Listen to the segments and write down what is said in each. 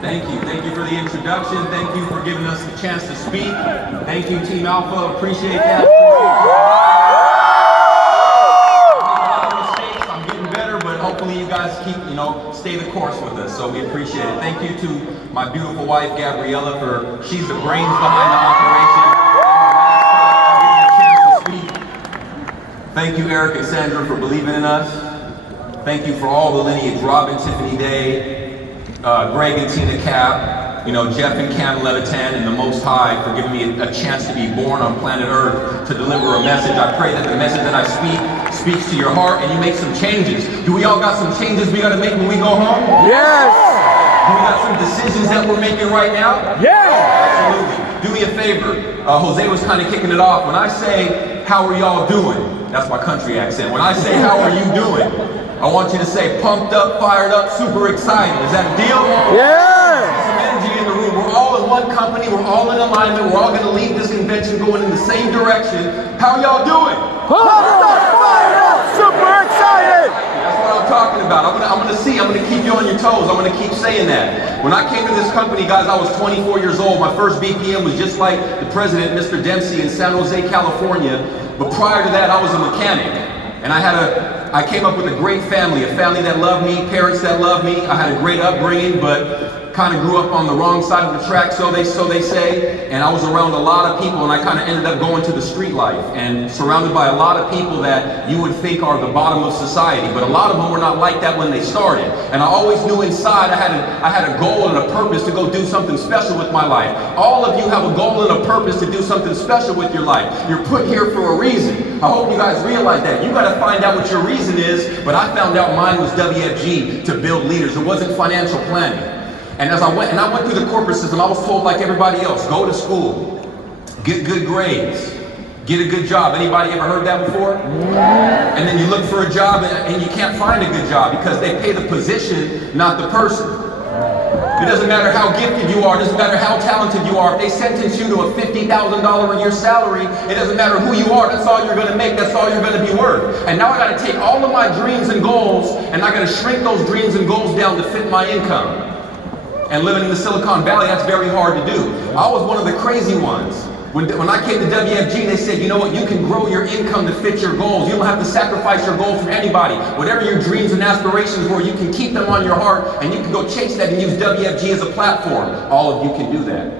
Thank you for the introduction. Thank you for giving us the chance to speak. Thank you, Team Alpha. Appreciate that. I'm getting better, but hopefully you guys keep, stay the course with us. So we appreciate it. Thank you to my beautiful wife, Gabriella, she's the brains behind the operation. Thank you, Eric and Sandra, for believing in us. Thank you for all the lineage, Robin, Tiffany Day, Greg and Tina Cap, Jeff and Cam Levitan, and the Most High for giving me a chance to be born on planet Earth to deliver a message. I pray that the message that I speaks to your heart and you make some changes. Do we all got some changes we got to make when we go home? Yes! Do we got some decisions that we're making right now? Yes! Absolutely. Do me a favor. Jose was kind of kicking it off. When I say, how are y'all doing? That's my country accent. When I say, how are you doing? I want you to say, pumped up, fired up, super excited. Is that a deal? Yeah! Some energy in the room. We're all in one company. We're all in alignment. We're all going to leave this convention going in the same direction. How y'all doing? Pumped up, fired up, super excited! That's what I'm talking about. I'm going to keep you on your toes. I'm going to keep saying that. When I came to this company, guys, I was 24 years old. My first BPM was just like the president, Mr. Dempsey, in San Jose, California. But prior to that, I was a mechanic. And I came up with a great family, a family that loved me, parents that loved me. I had a great upbringing, but kind of grew up on the wrong side of the track, so they say. And I was around a lot of people, and I kind of ended up going to the street life and surrounded by a lot of people that you would think are the bottom of society. But a lot of them were not like that when they started. And I always knew inside I had a goal and a purpose to go do something special with my life. All of you have a goal and a purpose to do something special with your life. You're put here for a reason. I hope you guys realize that. You got to find out what your reason is, but I found out mine was WFG, to build leaders. It wasn't financial planning. And as I went through the corporate system, I was told like everybody else, go to school, get good grades, get a good job. Anybody ever heard that before? And then you look for a job and you can't find a good job because they pay the position, not the person. It doesn't matter how gifted you are, it doesn't matter how talented you are. If they sentence you to a $50,000 a year salary, it doesn't matter who you are, that's all you're going to make, that's all you're going to be worth. And now I got to take all of my dreams and goals and I got to shrink those dreams and goals down to fit my income. And living in the Silicon Valley, that's very hard to do. I was one of the crazy ones. When I came to WFG, they said, you know what, you can grow your income to fit your goals. You don't have to sacrifice your goals for anybody. Whatever your dreams and aspirations were, you can keep them on your heart and you can go chase that and use WFG as a platform. All of you can do that.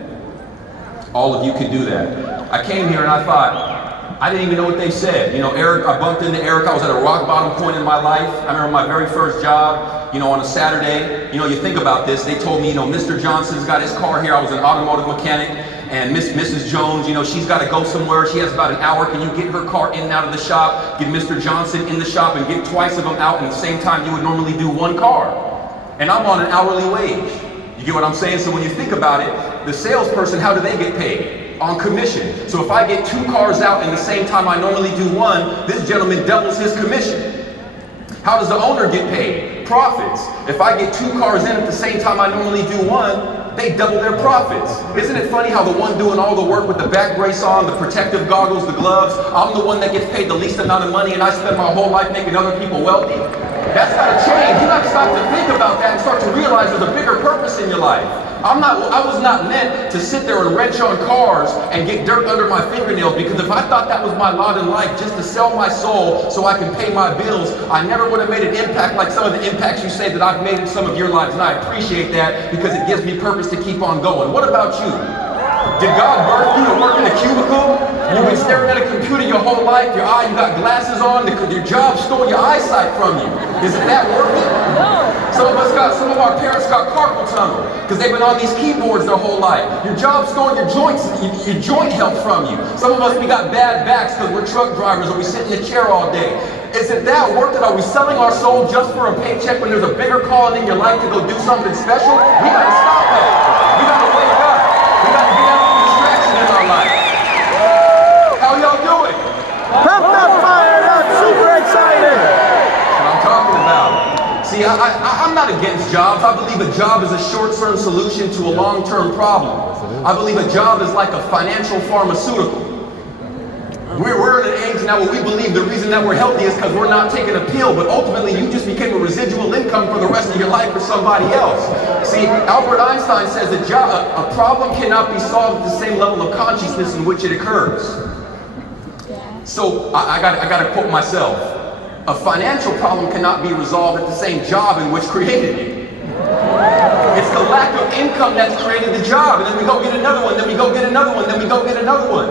All of you can do that. I came here and I thought, I didn't even know what they said. Eric, I bumped into Eric. I was at a rock bottom point in my life. I remember my very first job, on a Saturday. You think about this. They told me, Mr. Johnson's got his car here. I was an automotive mechanic. And Mrs. Jones, she's got to go somewhere. She has about an hour. Can you get her car in and out of the shop? Get Mr. Johnson in the shop and get twice of them out at the same time you would normally do one car. And I'm on an hourly wage. You get what I'm saying? So when you think about it, the salesperson, how do they get paid? On commission. So if I get 2 cars out in the same time I normally do one, this gentleman doubles his commission. How does the owner get paid? Profits. If I get 2 cars in at the same time I normally do one, they double their profits. Isn't it funny how the one doing all the work with the back brace on, the protective goggles, the gloves, I'm the one that gets paid the least amount of money and I spend my whole life making other people wealthy? That's got to change. You got to start to think about that and start to realize there's a bigger purpose in your life. I was not meant to sit there and wrench on cars and get dirt under my fingernails, because if I thought that was my lot in life, just to sell my soul so I can pay my bills, I never would have made an impact like some of the impacts you say that I've made in some of your lives. And I appreciate that because it gives me purpose to keep on going. What about you? Did God birth you to work in a cubicle? You've been staring at a computer your whole life, you got glasses on, your job stole your eyesite from you. Isn't that worth it? Some of our parents got carpal tunnel because they've been on these keyboards their whole life. Your job's storing your joints, your joint health from you. Some of us, we got bad backs because we're truck drivers or we sit in the chair all day. Is it that worth it? Are we selling our soul just for a paycheck when there's a bigger calling in your life to go do something special? We gotta stop that. We gotta wake up. We gotta get out of the distraction in our life. How y'all doing? Pumped up, fired up, super excited. That's what I'm talking about. See, I'm not against jobs. I believe a job is a short-term solution to a long-term problem. I believe a job is like a financial pharmaceutical. We're in an age now where we believe the reason that we're healthy is because we're not taking a pill, but ultimately you just became a residual income for the rest of your life for somebody else. See, Albert Einstein says a problem cannot be solved at the same level of consciousness in which it occurs. So I gotta quote myself. A financial problem cannot be resolved at the same job in which created it. It's the lack of income that's created the job, and then we go get another one, then we go get another one, then we go get another one.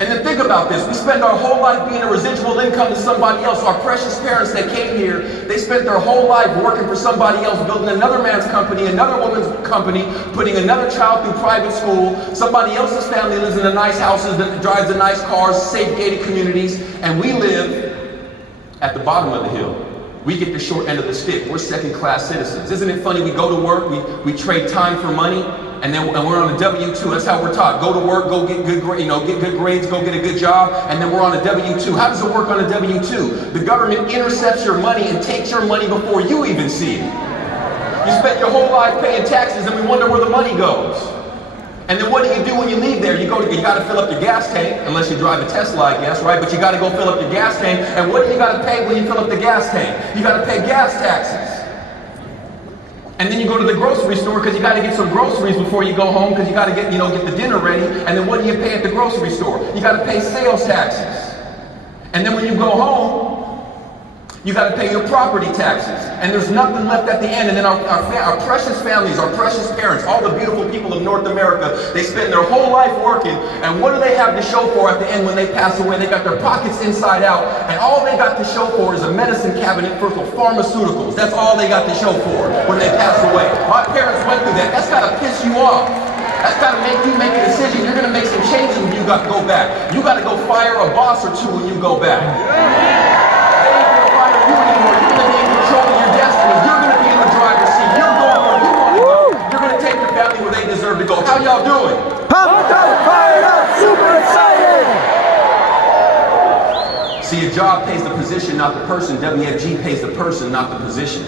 And then think about this, we spend our whole life being a residual income to somebody else. Our precious parents that came here, they spent their whole life working for somebody else, building another man's company, another woman's company, putting another child through private school. Somebody else's family lives in the nice houses, that drives the nice cars, safe gated communities, and we live at the bottom of the hill. We get the short end of the stick. We're second-class citizens. Isn't it funny? We go to work, we trade time for money, and we're on a W-2. That's how we're taught. Go to work, go get good grades, go get a good job, and then we're on a W-2. How does it work on a W-2? The government intercepts your money and takes your money before you even see it. You spent your whole life paying taxes, and we wonder where the money goes. And then what do you do when you leave there? You gotta fill up your gas tank, unless you drive a Tesla, I guess, right? But you gotta go fill up your gas tank. And what do you gotta pay when you fill up the gas tank? You gotta pay gas taxes. And then you go to the grocery store because you gotta get some groceries before you go home because you gotta get the dinner ready. And then what do you pay at the grocery store? You gotta pay sales taxes. And then when you go home, you got to pay your property taxes, and there's nothing left at the end. And then our precious families, our precious parents, all the beautiful people of North America, they spend their whole life working, and what do they have to show for at the end when they pass away? They got their pockets inside out, and all they got to show for is a medicine cabinet full of pharmaceuticals. That's all they got to show for when they pass away. My parents went through that. That's got to piss you off. That's got to make you make a decision. You're going to make some changes when you got to go back. You got to go fire a boss or two when you go back. You're going to be in control of your destiny. You're going to be in the driver's seat. You're going where you want to go. You're going to take your family where they deserve to go. How y'all doing? Pumped up, fired up, super excited. See, a job pays the position, not the person. WFG pays the person, not the position.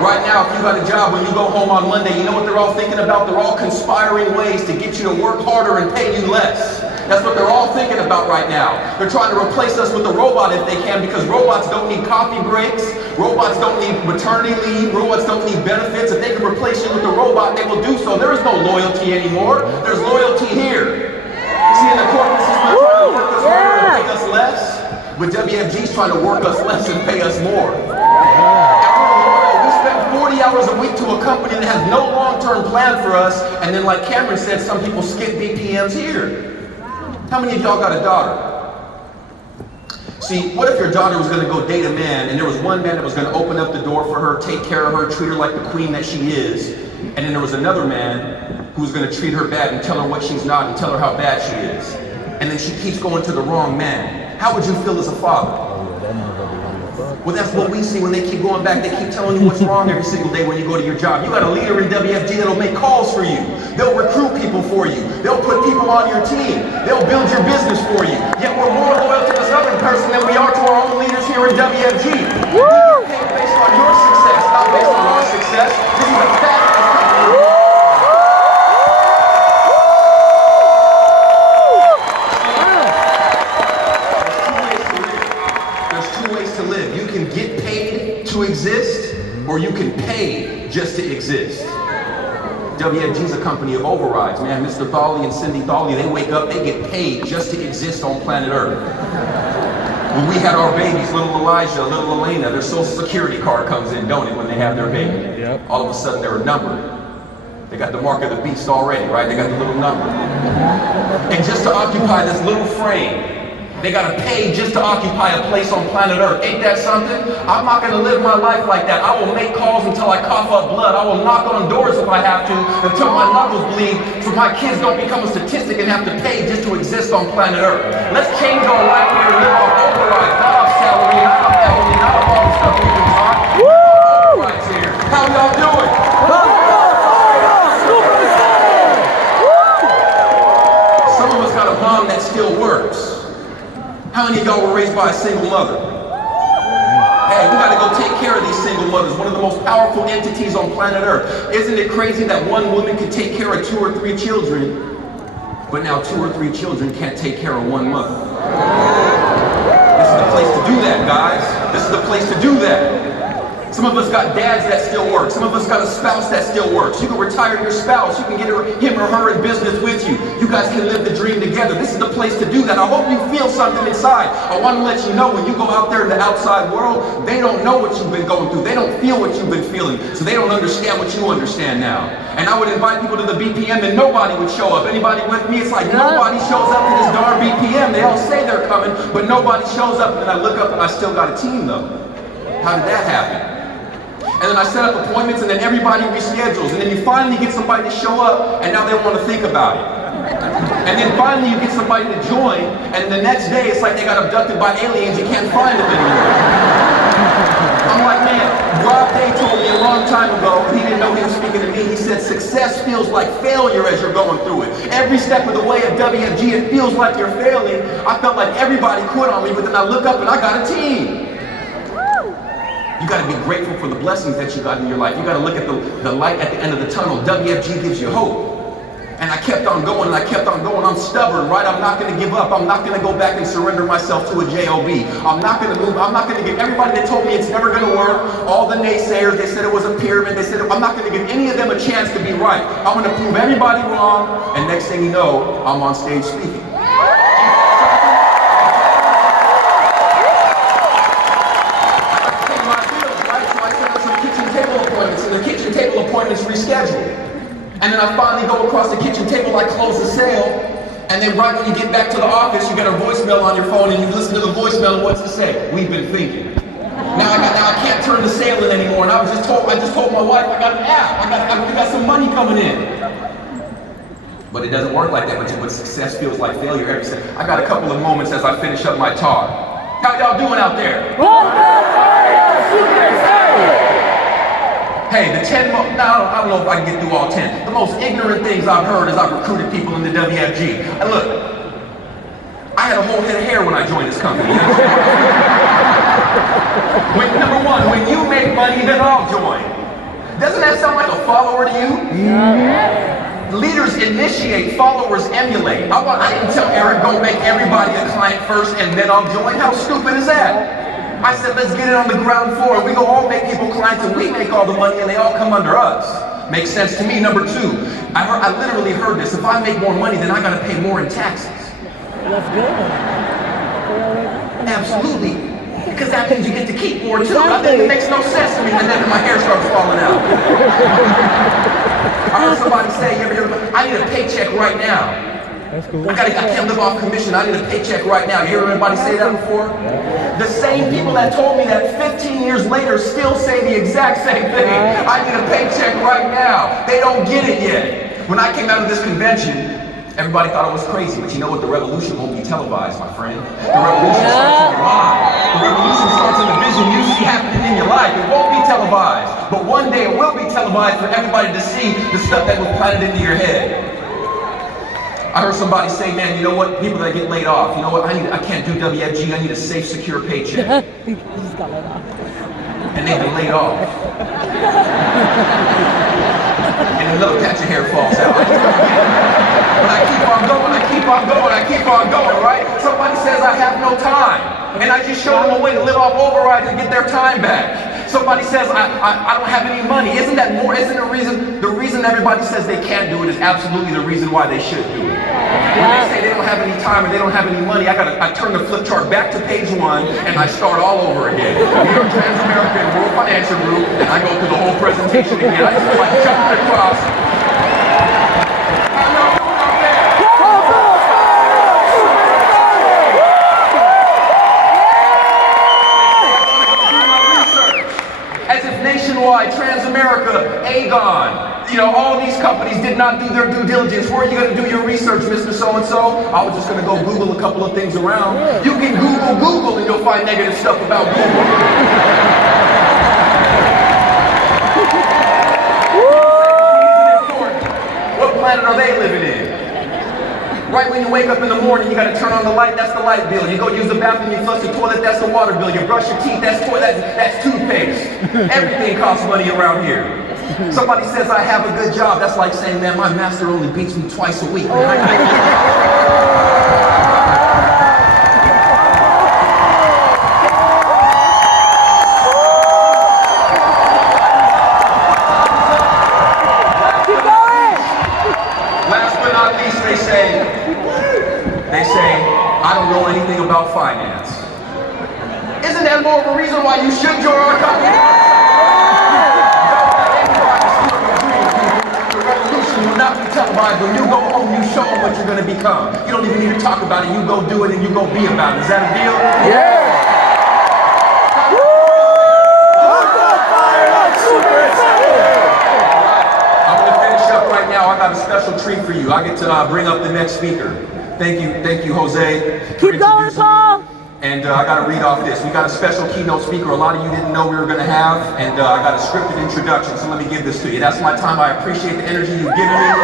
Right now, if you got a job, when you go home on Monday, you know what they're all thinking about? They're all conspiring ways to get you to work harder and pay you less. That's what they're all thinking about right now. They're trying to replace us with a robot if they can, because robots don't need coffee breaks, robots don't need maternity leave, robots don't need benefits. If they can replace you with a robot, they will do so. There is no loyalty anymore. There's loyalty here. See, in the corporate system, they're trying to work us harder and pay us less, but WFG's trying to work us less and pay us more. And we're loyal. We spend 40 hours a week to a company that has no long-term plan for us, and then like Cameron said, some people skip BPMs here. How many of y'all got a daughter? See, what if your daughter was going to go date a man, and there was one man that was going to open up the door for her, take care of her, treat her like the queen that she is, and then there was another man who was going to treat her bad and tell her what she's not and tell her how bad she is. And then she keeps going to the wrong man. How would you feel as a father? Well, that's what we see when they keep going back. They keep telling you what's wrong every single day when you go to your job. You got a leader in WFG that'll make calls for you. They'll recruit people for you. They'll put people on your team. They'll build your business for you. Yet we're more loyal to this other person than we are to our own leaders here in WFG. We get paid based on your success, not based on our success. This is a fact of this company. To exist, or you can pay just to exist. WFG's a company of overrides, man. Mr. Thawley and Cindy Thawley, they wake up, they get paid just to exist on planet Earth. When we had our babies, little Elijah, little Elena, their social security card comes in, don't it, when they have their baby? Yep. All of a sudden they're numbered. They got the mark of the beast already, right? They got the little number. And just to occupy this little frame, They gotta pay just to occupy a place on planet Earth. Ain't that something? I'm not gonna live my life like that. I will make calls until I cough up blood. I will knock on doors if I have to until my knuckles bleed so my kids don't become a statistic and have to pay just to exist on planet Earth. Let's change our life here and live off overrides, not off salary, not off equity, not off all the stuff we've been taught. Overrides here. How y'all doing? Some of us got a mom that still works. How many of y'all were raised by a single mother? Hey, we gotta go take care of these single mothers, one of the most powerful entities on planet Earth. Isn't it crazy that one woman could take care of 2 or 3 children, but now 2 or 3 children can't take care of one mother? This is the place to do that, guys. This is the place to do that. Some of us got dads that still work. Some of us got a spouse that still works. You can retire your spouse. You can get him or her in business with you. You guys can live the dream together. This is the place to do that. I hope you feel something inside. I want to let you know when you go out there in the outside world, they don't know what you've been going through. They don't feel what you've been feeling. So they don't understand what you understand now. And I would invite people to the BPM and nobody would show up. Anybody with me? It's like nobody shows up to this darn BPM. They all say they're coming, but nobody shows up. And then I look up and I still got a team though. How did that happen? And then I set up appointments and then everybody reschedules. And then you finally get somebody to show up and now they want to think about it. And then finally you get somebody to join and the next day it's like they got abducted by aliens, you can't find them anymore. I'm like, man, Rob Day told me a long time ago, he didn't know he was speaking to me, he said success feels like failure as you're going through it. Every step of the way at WFG it feels like you're failing. I felt like everybody quit on me, but then I look up and I got a team. You got to be grateful for the blessings that you got in your life. You got to look at the light at the end of the tunnel. WFG gives you hope. And I kept on going and I kept on going. I'm stubborn, right? I'm not going to give up. I'm not going to go back and surrender myself to a job. I'm not going to move. I'm not going to give everybody that told me it's never going to work, all the naysayers, they said it was a pyramid, they said I'm not going to give any of them a chance to be right. I'm going to prove everybody wrong, and next thing you know, I'm on stage speaking. The kitchen table appointments rescheduled. And then I finally go across the kitchen table, I close the sale, and then right when you get back to the office, you get a voicemail on your phone and you listen to the voicemail and what's it say? We've been thinking. Now I can't turn the sale in anymore, and I just told my wife, I got an app, we got some money coming in. But it doesn't work like that, but success feels like failure every second. I got a couple of moments as I finish up my talk. How y'all doing out there? Hey, the 10 most, I don't know if I can get through all 10. The most ignorant things I've heard as I've recruited people into WFG. And look, I had a whole head of hair when I joined this company. Number one, when you make money, then I'll join. Doesn't that sound like a follower to you? Yeah. Leaders initiate, followers emulate. I didn't tell Eric, go make everybody a client first and then I'll join. How stupid is that? I said, let's get it on the ground floor. We go all make people clients and we make all the money and they all come under us. Makes sense to me. Number two, I literally heard this. If I make more money, then I got to pay more in taxes. That's good. Absolutely. Because that means you get to keep more too. It makes no sense to me, and then my hair starts falling out. I heard somebody say, you ever hear, I need a paycheck right now. That's cool. I can't live off commission. I need a paycheck right now. You hear anybody say that before? The same people that told me that 15 years later still say the exact same thing. I need a paycheck right now. They don't get it yet. When I came out of this convention, everybody thought I was crazy, but you know what? The revolution won't be televised, my friend. The revolution starts in your mind. The revolution starts in the vision you see happening in your life. It won't be televised, but one day it will be televised for everybody to see the stuff that was planted into your head. I heard somebody say, man, you know what? People that get laid off, you know what? I can't do WFG. I need a safe, secure paycheck. He just got laid off. And they've been laid off. And another patch of hair falls out. But I keep on going, I keep on going, I keep on going, right? Somebody says I have no time. And I just show them a way to live off overrides and get their time back. Somebody says I don't have any money. Isn't the reason everybody says they can't do it is absolutely the reason why they should do it. When they say they don't have any time or they don't have any money, I turn the flip chart back to page 1 and I start all over again. New York Trans-American World Financial Group, and I go through the whole presentation again. I just like jumping across. How y'all doing out there? not do their due diligence. Where are you going to do your research, Mr. So-and-so? I was just going to go Google a couple of things around. You can Google and you'll find negative stuff about Google. What planet are they living in? Right when you wake up in the morning, you gotta turn on the light, that's the light bill. You go use the bathroom, you flush the toilet, that's the water bill. You brush your teeth, that's toothpaste. Everything costs money around here. Somebody says I have a good job, that's like saying, man, my master only beats me twice a week. Last but not least, they say, I don't know anything about finance. Isn't that more of a reason why you should join our company? The revolution will not be televised. When you go home, you show them what you're going to become. You don't even need to talk about it. You go do it and you go be about it. Is that a deal? Yeah! Right now, I got a special treat for you. I get to bring up the next speaker. Thank you, Jose. Keep going, Paul. And I got to read off this. We got a special keynote speaker. A lot of you didn't know we were going to have, and I got a scripted introduction. So let me give this to you. That's my time. I appreciate the energy you've given me.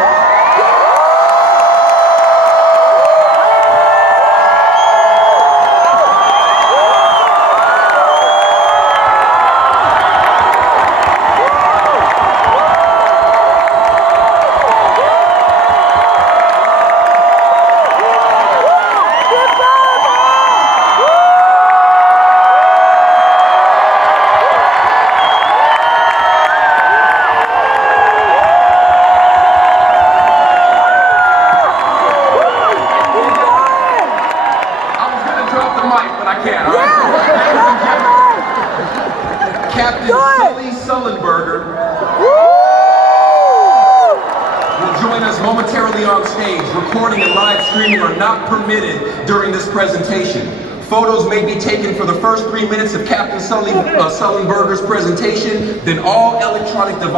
Captain Sully Sullenberger will join us momentarily on stage. Recording and live streaming are not permitted during this presentation. Photos may be taken for the first 3 minutes of Captain Sullenberger's presentation, then all electronic devices